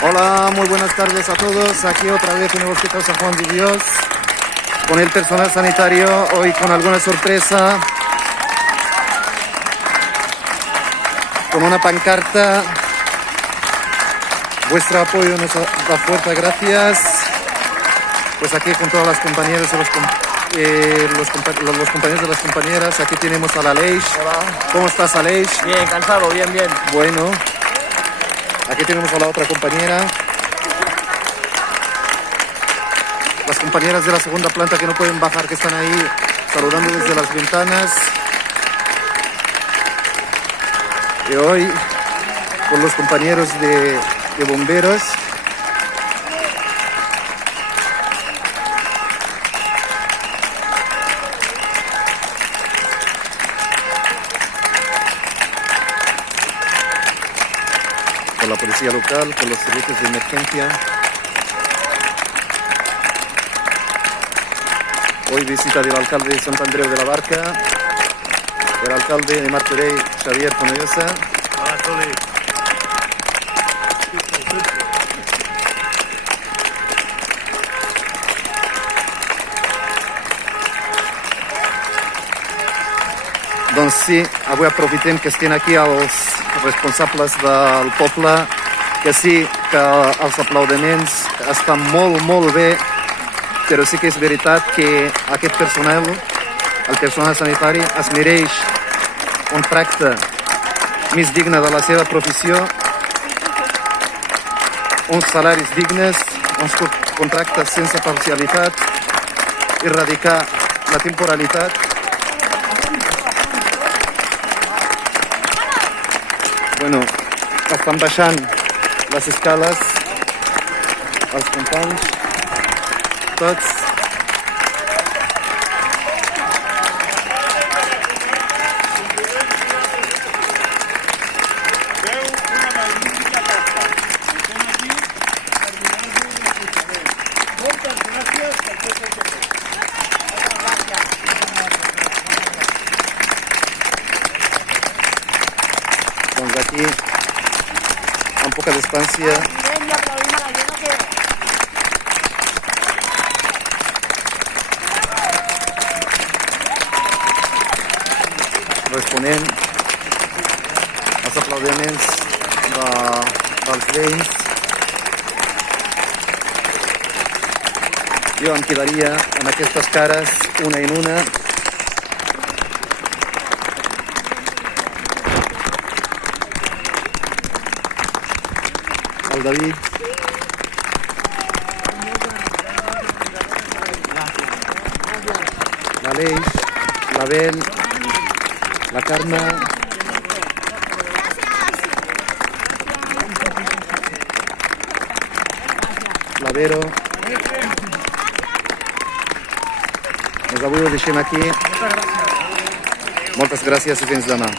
Hola, muy buenas tardes a todos. Aquí otra vez en el Hospital San Juan de Dios con el personal sanitario, hoy con alguna sorpresa, con una pancarta. Vuestro apoyo nos da fuerte, gracias. Pues aquí con todas las compañeras y los compañeros de las compañeras. Aquí tenemos a la Aleix. Hola. ¿Cómo estás, Aleix? Bien, cansado, bien. Bueno, aquí tenemos a la otra compañera. Las compañeras de la segunda planta que no pueden bajar, que están ahí saludando desde las ventanas. Y hoy con los compañeros de bomberos. Con la policía local, con los servicios de emergencia. Hoy visita del alcalde de Sant Andreu de la Barca, el alcalde de Martorell, Xavier Fonollosa. Hola, Toli. Doncs sí, avui aprofitem que estén aquí els responsables del poble, que sí que els aplaudiments estan molt bé, però sí que és veritat que aquest personal, el personal sanitari, es mereix un tracte més digne de la seva professió, uns salaris dignes, uns contractes sense parcialitat, erradicar la temporalitat. Bueno, estan baixant les escales els companys, tots. Doncs aquí, amb poca distància, responent als aplaudiments dels veïns. Jo em quedaria amb aquestes cares, una en una. El David, l'Aleix, l'Abel, la Carme, la Vero. Doncs avui ho deixem aquí. Moltes gràcies i fins demà.